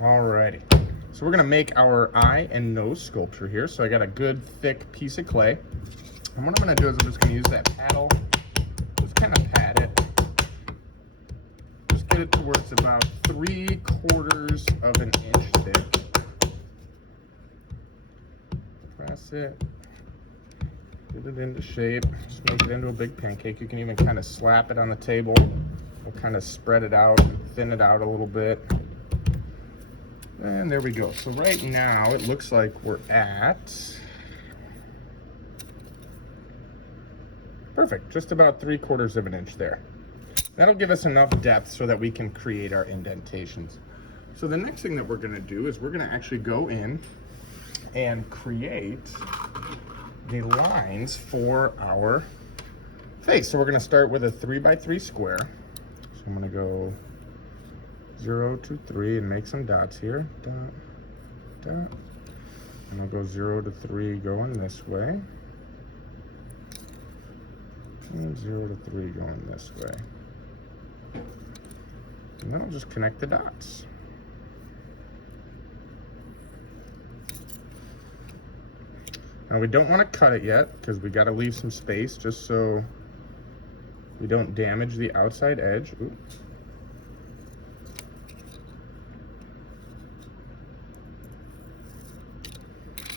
Alrighty. So we're gonna make our eye and nose sculpture here. So I got a good thick piece of clay. And what I'm gonna do is I'm just gonna use that paddle, just kind of pat it. Just get it to where it's about 3/4 of an inch thick. Press it, get it into shape, just make it into a big pancake. You can even kind of slap it on the table. We'll kind of spread it out and thin it out a little bit. And there we go. So right now it looks like we're at, perfect, just about 3/4 of an inch there. That'll give us enough depth so that we can create our indentations. So the next thing that we're gonna do is we're gonna actually go in and create the lines for our face. So we're gonna start with a 3x3 square. So I'm gonna go 0 to 3 and make some dots here. Dot, dot. And I'll go 0 to 3 going this way. And 0 to 3 going this way. And then I'll just connect the dots. Now we don't want to cut it yet because we got to leave some space just so we don't damage the outside edge. Ooh.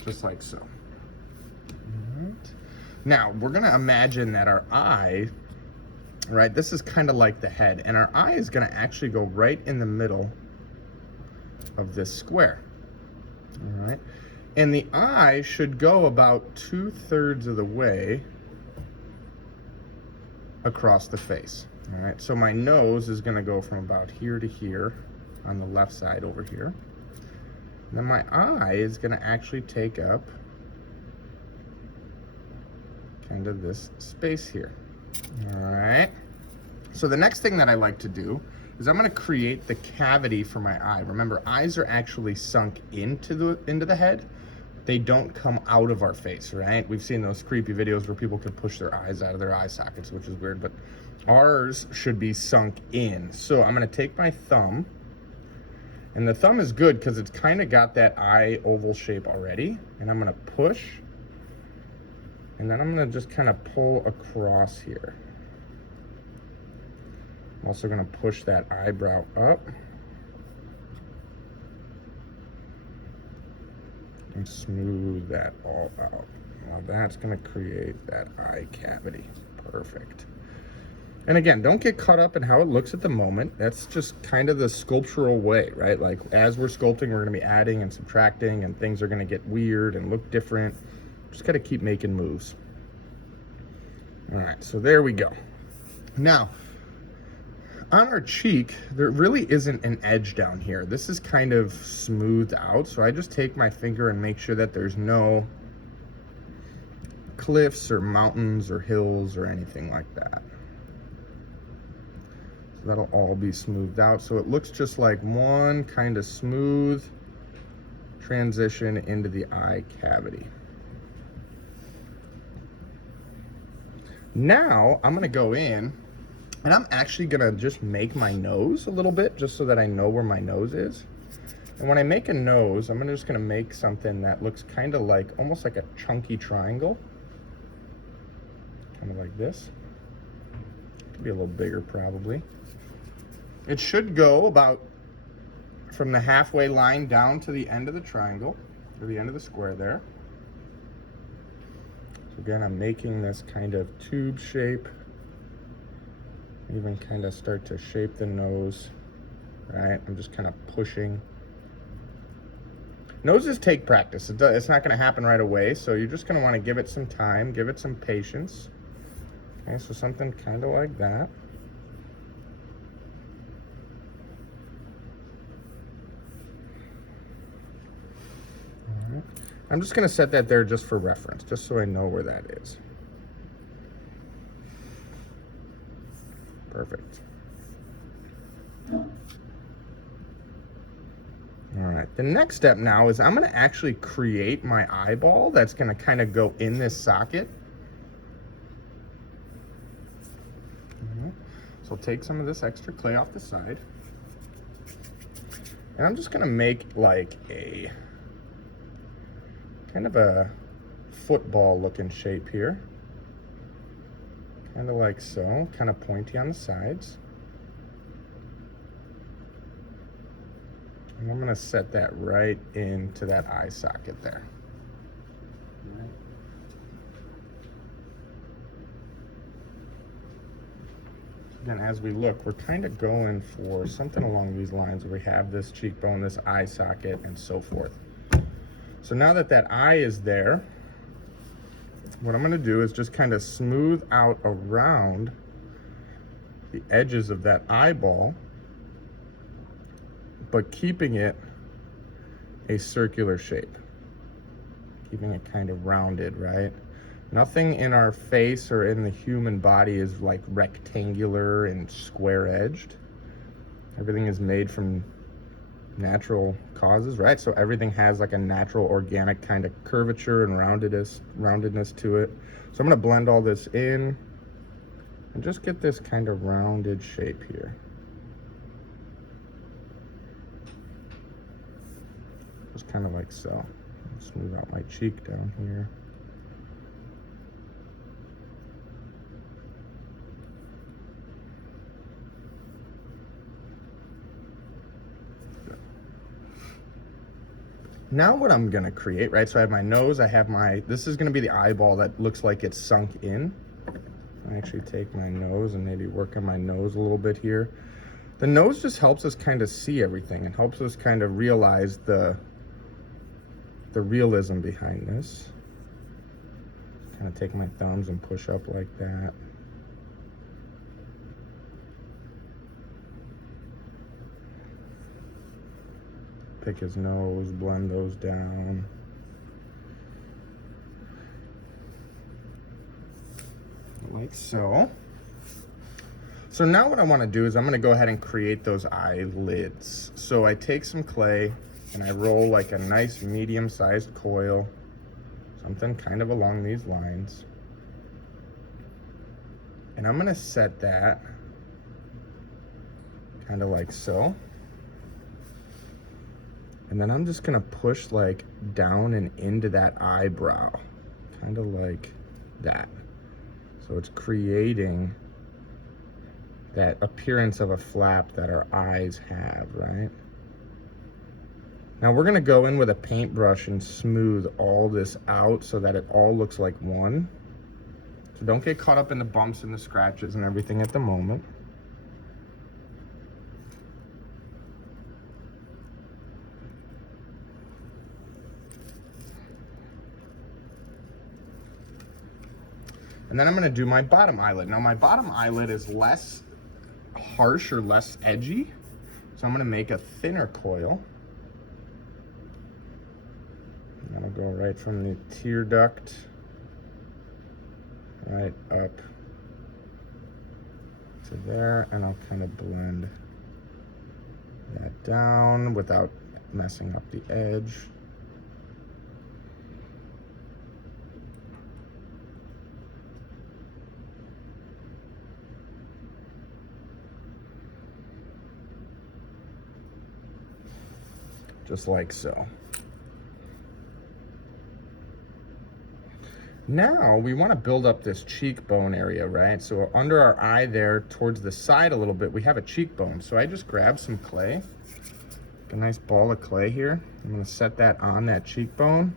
Just like so. Right. Now we're gonna imagine that our eye, right, this is kind of like the head, and our eye is gonna actually go right in the middle of this square. All right, and the eye should go about 2/3 of the way across the face. All right, so my nose is gonna go from about here to here on the left side over here. Then my eye is gonna actually take up kind of this space here. All right. So the next thing that I like to do is I'm gonna create the cavity for my eye. Remember, eyes are actually sunk into the head. They don't come out of our face, right? We've seen those creepy videos where people can push their eyes out of their eye sockets, which is weird, but ours should be sunk in. So I'm gonna take my thumb, and the thumb is good because it's kind of got that eye oval shape already. And I'm gonna push, and then I'm gonna just kind of pull across here. I'm also gonna push that eyebrow up and smooth that all out. Now that's gonna create that eye cavity. Perfect. And again, don't get caught up in how it looks at the moment. That's just kind of the sculptural way, right? Like as we're sculpting, we're gonna be adding and subtracting, and things are gonna get weird and look different. Just gotta keep making moves. All right, so there we go. Now, on our cheek, there really isn't an edge down here. This is kind of smoothed out. So I just take my finger and make sure that there's no cliffs or mountains or hills or anything like that. So that'll all be smoothed out. So it looks just like one kind of smooth transition into the eye cavity. Now I'm gonna go in and I'm actually gonna just make my nose a little bit just so that I know where my nose is. And when I make a nose, I'm just gonna make something that looks kind of like, almost like a chunky triangle. Kind of like this. Could be a little bigger probably. It should go about from the halfway line down to the end of the triangle, or the end of the square there. So again, I'm making this kind of tube shape. Even kind of start to shape the nose, right? I'm just kind of pushing. Noses take practice. It's not going to happen right away, so you're just going to want to give it some time, give it some patience. Okay, so something kind of like that. All right. I'm just going to set that there just for reference, just so I know where that is. Perfect. All right, the next step now is I'm gonna actually create my eyeball that's gonna kind of go in this socket. So I'll take some of this extra clay off the side. And I'm just gonna make like a kind of a football looking shape here. Kind of like so, kind of pointy on the sides. And I'm gonna set that right into that eye socket there. Again, as we look, we're kind of going for something along these lines where we have this cheekbone, this eye socket, and so forth. So now that that eye is there, what I'm gonna do is just kind of smooth out around the edges of that eyeball, but keeping it a circular shape, keeping it kind of rounded, right? Nothing in our face or in the human body is like rectangular and square edged. Everything is made from natural causes, right? So everything has like a natural organic kind of curvature and roundedness to it. So I'm gonna blend all this in and just get this kind of rounded shape here. Just kind of like so. Smooth out my cheek down here. Now what I'm gonna create, right? So I have my nose, I have this is gonna be the eyeball that looks like it's sunk in. I actually take my nose and maybe work on my nose a little bit here. The nose just helps us kind of see everything and helps us kind of realize the realism behind this. Kind of take my thumbs and push up like that. Pick his nose, blend those down. Like so. So now what I want to do is I'm going to go ahead and create those eyelids. So I take some clay and I roll like a nice medium-sized coil, something kind of along these lines. And I'm going to set that kind of like so. And then I'm just gonna push like down and into that eyebrow, kind of like that. So it's creating that appearance of a flap that our eyes have, right? Now we're gonna go in with a paintbrush and smooth all this out so that it all looks like one. So don't get caught up in the bumps and the scratches and everything at the moment. And then I'm gonna do my bottom eyelid. Now my bottom eyelid is less harsh or less edgy. So I'm gonna make a thinner coil. And that'll go right from the tear duct right up to there. And I'll kind of blend that down without messing up the edge. Just like so. Now we want to build up this cheekbone area, right? So under our eye there, towards the side a little bit, we have a cheekbone. So I just grab some clay, a nice ball of clay here. I'm going to set that on that cheekbone.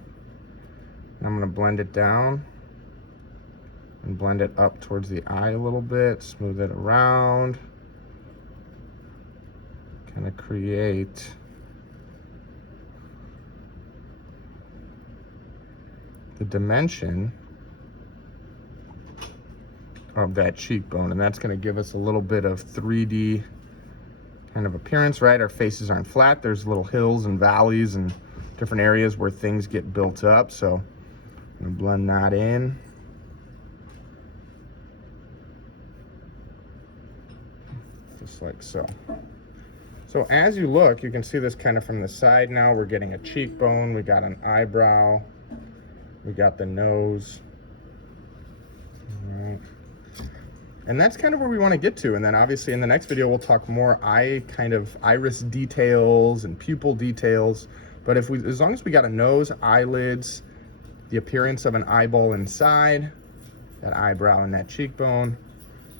And I'm going to blend it down and blend it up towards the eye a little bit, smooth it around, kind of create the dimension of that cheekbone, and that's going to give us a little bit of 3D kind of appearance, right? Our faces aren't flat. There's little hills and valleys and different areas where things get built up. So I'm going to blend that in. Just like so. So as you look, you can see this kind of from the side now. We're getting a cheekbone, we got an eyebrow, we got the nose. All right. And that's kind of where we want to get to. And then obviously in the next video, we'll talk more iris details and pupil details. But as long as we got a nose, eyelids, the appearance of an eyeball inside, that eyebrow and that cheekbone,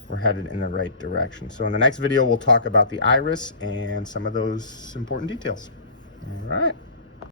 we're headed in the right direction. So in the next video, we'll talk about the iris and some of those important details. All right.